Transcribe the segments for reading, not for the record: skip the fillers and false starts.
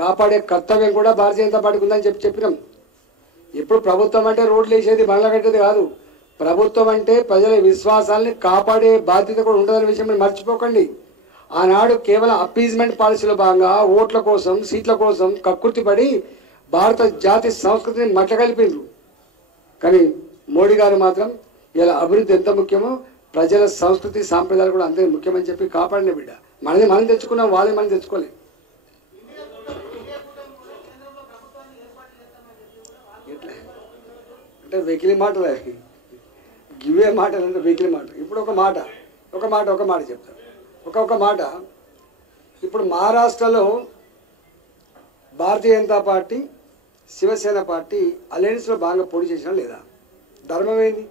కాపాడే కర్తవ్యం కూడా భారతీయ జనతా పార్టీకి ఉందని చెప్పినాం. ఇప్పుడు ప్రభుత్వం అంటే రోడ్లు వేసేది బండ్ల కట్టేది కాదు. ప్రభుత్వం అంటే ప్రజల విశ్వాసాలని కాపాడే బాధ్యత కూడా ఉండదనే విషయం మీరు మర్చిపోకండి. ఆనాడు కేవలం అపీజ్మెంట్ పాలసీలో భాగంగా ఓట్ల కోసం సీట్ల కోసం కక్కుర్తిపడి భారత జాతి సంస్కృతిని మట్టగలిపిండ్రు. కానీ మోడీ గారు మాత్రం ఇలా అభివృద్ధి ఎంత ముఖ్యమో ప్రజల సంస్కృతి సాంప్రదాయాలు కూడా అంతే ముఖ్యమని చెప్పి కాపాడిన బిడ్డ. మనది మనం తెచ్చుకున్నాం, వాళ్ళని మనం తెచ్చుకోలేదు. అంటే వెకిలి మాటలు గివే మాటలు అంటే వెకిలి మాట. ఇప్పుడు ఒక మాట చెప్తాను. ఒక మాట ఇప్పుడు మహారాష్ట్రలో భారతీయ జనతా పార్టీ శివసేన పార్టీ అలయన్స్లో బాగా పోటీ చేసినా లేదా? ధర్మం ఏంది?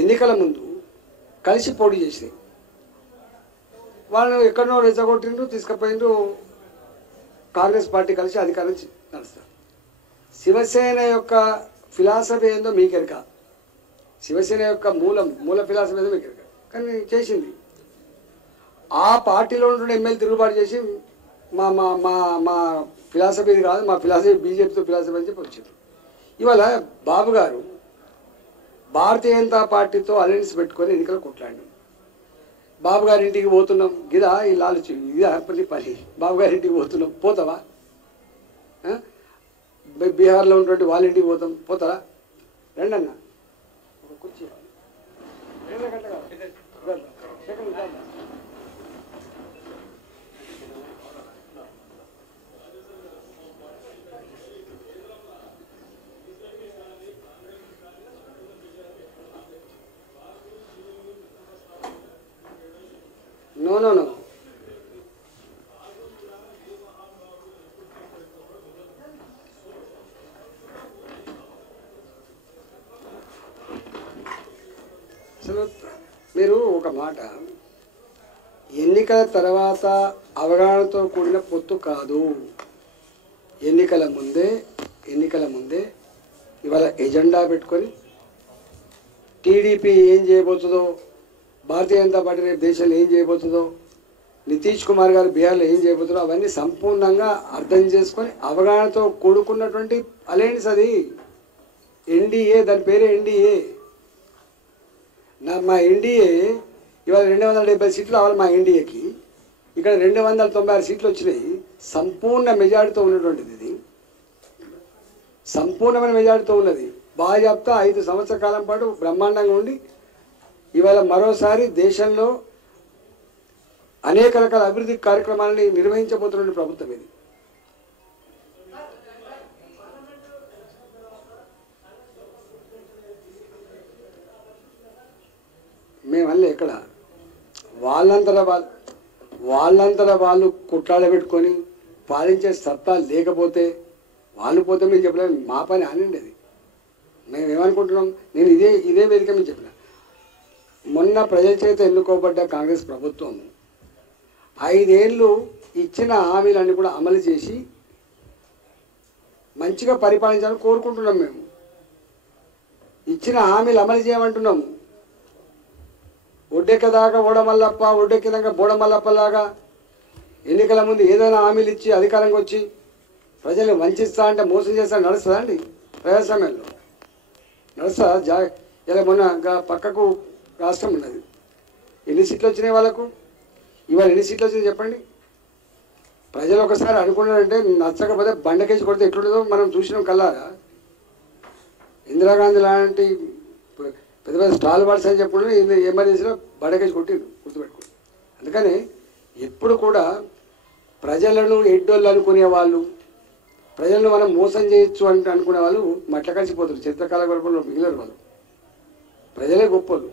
ఎన్నికల ముందు కలిసి పోటీ చేసినాయి. వాళ్ళు ఎక్కడనో రెచ్చగొట్టిండ్రు, తీసుకుపోయిండ్రు. కాంగ్రెస్ పార్టీ కలిసి అధికారం నడుస్తారు. శివసేన యొక్క ఫిలాసఫీ ఏందో మీకెరక, శివసేన యొక్క మూల ఫిలాసఫీ ఏదో మీకెరక. కానీ చేసింది ఆ పార్టీలో ఉంటున్న ఎమ్మెల్యే తిరుగుబాటు చేసి మా మా మా మా ఫిలాసఫీ ఇది కాదు, మా ఫిలాసఫీ బీజేపీతో ఫిలాసఫీ అని చెప్పి వచ్చారు. ఇవాళ బాబు గారు భారతీయ జనతా పార్టీతో అలయన్స్ పెట్టుకొని ఎన్నికలు కొట్లాడి బాబు గారి ఇంటికి పోతున్నాం గిదా ఈ లాలుచి ఇదా పని. బాబు గారి ఇంటికి పోతున్నాం, పోతావా? బీహార్లో ఉన్నటువంటి వాళ్ళ ఇంటికి పోతారా? రండి అన్న, ఒక కుర్చీ నో అసలు మీరు ఒక మాట, ఎన్నికల తర్వాత అవగాహనతో కూడిన పొత్తు కాదు. ఎన్నికల ముందే ఇవాళ ఎజెండా పెట్టుకొని టీడీపీ ఏం చేయబోతుందో, భారతీయ జనతా పార్టీ రేపు దేశంలో ఏం చేయబోతుందో, నితీష్ కుమార్ గారు బీహార్లో ఏం చేయబోతుందో అవన్నీ సంపూర్ణంగా అర్థం చేసుకొని అవగాహనతో కూడుకున్నటువంటి అలయన్స్ అది. ఎన్డీఏ, దాని పేరే ఎన్డీఏ. మా ఎన్డీఏ ఇవాళ 270 సీట్లు రావాలి మా ఎన్డీఏకి. ఇక్కడ 296 సీట్లు వచ్చినాయి. సంపూర్ణ మెజారిటీతో ఉన్నటువంటిది ఇది, సంపూర్ణమైన మెజారిటీతో ఉన్నది. బాజాప్తా 5 సంవత్సరాల కాలం పాటు బ్రహ్మాండంగా ఉండి ఇవాళ మరోసారి దేశంలో అనేక రకాల అభివృద్ధి కార్యక్రమాలని నిర్వహించబోతున్న ప్రభుత్వం ఇది. మేమల్ల ఎక్కడ వాళ్ళంతటా వాళ్ళు కుట్రాడబెట్టుకొని పాలించే సత్తా లేకపోతే వాళ్ళు పోతే మీరు చెప్పలేదు. మా పని అనండి అది. మేము ఏమనుకుంటున్నాం, నేను ఇదే వేదిక మీకు చెప్పిన, మొన్న ప్రజల చేత ఎన్నుకోబడ్డ కాంగ్రెస్ ప్రభుత్వం 5 ఏళ్ళు ఇచ్చిన హామీలన్నీ కూడా అమలు చేసి మంచిగా పరిపాలించాలని కోరుకుంటున్నాం. మేము ఇచ్చిన హామీలు అమలు చేయమంటున్నాము. ఒడ్డెక్కదాకా ఓడమల్లప్ప, ఒడ్డెక్కినాక బోడమల్లప్పలాగా ఎన్నికల ముందు ఏదైనా హామీలు ఇచ్చి అధికారంగా వచ్చి ప్రజలు వంచిస్తా అంటే మోసం చేస్తా నడుస్తుందా అండి? ప్రజాస్వామ్యంలో నడుస్తుందా? ఇలా మొన్న పక్కకు రాష్ట్రం ఉన్నది, ఎన్ని సీట్లు వచ్చినాయి వాళ్ళకు? ఇవాళ ఎన్ని సీట్లు వచ్చినాయి చెప్పండి? ప్రజలు ఒకసారి అనుకున్నారంటే నచ్చకపోతే బండకేసి కొడితే ఎట్లుంటుందో మనం చూసినాం కల్లారా. ఇందిరాగాంధీ లాంటి పెద్ద స్టాల్ వార్డ్స్ అని చెప్పుకుంటే ఎమర్జెన్సీలో బండకేసి కొట్టిండు, గుర్తుపెట్టుకోండి. అందుకని ఎప్పుడు కూడా ప్రజలను ఎడ్డోళ్ళు అనుకునే వాళ్ళు, ప్రజలను మనం మోసం చేయొచ్చు అంటే అనుకునే వాళ్ళు మట్ల కలిసిపోతారు. చిత్రకాల గొప్పలో మిగిలిన వాళ్ళు ప్రజలే గొప్పలు.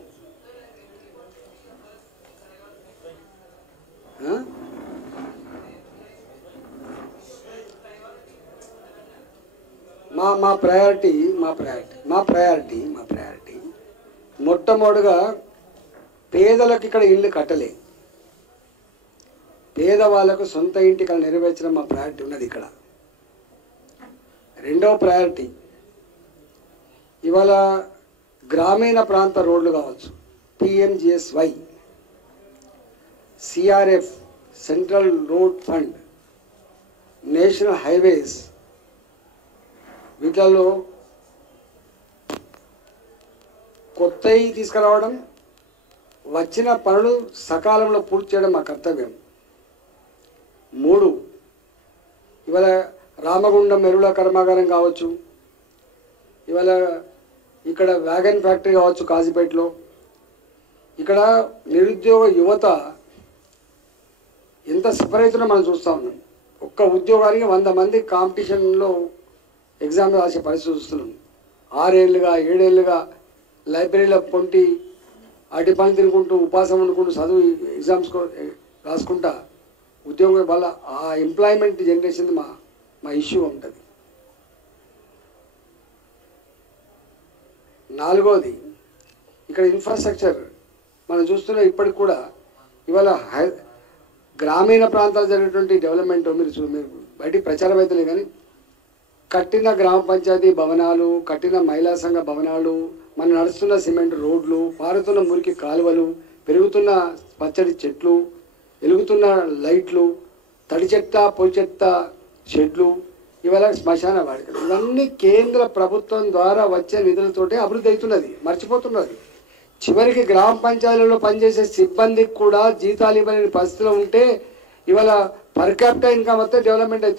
మా ప్రయారిటీ మొట్టమొదటిగా పేదలకు ఇక్కడ ఇల్లు కట్టలే, పేదవాళ్ళకు సొంత ఇంటి కళ నెరవేర్చడం మా ప్రయారిటీ ఉన్నది ఇక్కడ. రెండవ ప్రయారిటీ ఇవాళ గ్రామీణ ప్రాంత రోడ్లు కావచ్చు, PMGSY, CRF, central road fund, national highways వీటిల్లో కొత్తవి తీసుకురావడం, వచ్చిన పనులు సకాలంలో పూర్తి చేయడం మా కర్తవ్యం. 3, ఇవాళ రామగుండం ఎరువుల కర్మాగారం కావచ్చు, ఇవాళ ఇక్కడ వ్యాగన్ ఫ్యాక్టరీ కావచ్చు కాజీపేటలో, ఇక్కడ నిరుద్యోగ యువత ఎంత సఫర్ అవుతుందో మనం చూస్తూ ఉన్నాం. ఒక్క ఉద్యోగానికి 100 మంది కాంపిటీషన్లో ఎగ్జామ్ రాసే పరిస్థితి చూస్తున్నాం. 6 ఏళ్ళుగా 7 ఏళ్ళుగా లైబ్రరీలో పొంటి అటు పని తినుకుంటూ ఉపాసం వండుకుంటూ చదువు ఎగ్జామ్స్ రాసుకుంటా ఉద్యోగం వల్ల ఆ ఎంప్లాయ్మెంట్ జనరేషన్ మా ఇష్యూ ఉంటుంది. 4వది ఇక్కడ ఇన్ఫ్రాస్ట్రక్చర్ మనం చూస్తున్న ఇప్పటికి కూడా ఇవాళ గ్రామీణ ప్రాంతాలు జరిగేటువంటి డెవలప్మెంట్ మీరు బయటికి ప్రచారం అవుతలే కానీ కట్టిన గ్రామ పంచాయతీ భవనాలు, కట్టిన మహిళా సంఘ భవనాలు, మన నడుస్తున్న సిమెంట్ రోడ్లు, పారుతున్న మురికి కాలువలు, పెరుగుతున్న పచ్చడి చెట్లు, వెలుగుతున్న లైట్లు, తడి చెత్త పొడి చెత్త షెడ్లు, ఇవాళ శ్మశాన వాడికలు, ఇవన్నీ కేంద్ర ప్రభుత్వం ద్వారా వచ్చే నిధులతోటే అభివృద్ధి అవుతున్నది, మర్చిపోతున్నది. చివరికి గ్రామ పంచాయతీలలో పనిచేసే సిబ్బందికి కూడా జీతాలు ఇవ్వలేని పరిస్థితిలో ఉంటే ఇవాళ పర్ క్యాపిటల్ ఇన్కమ్ వస్తే డెవలప్మెంట్ అవుతుంది.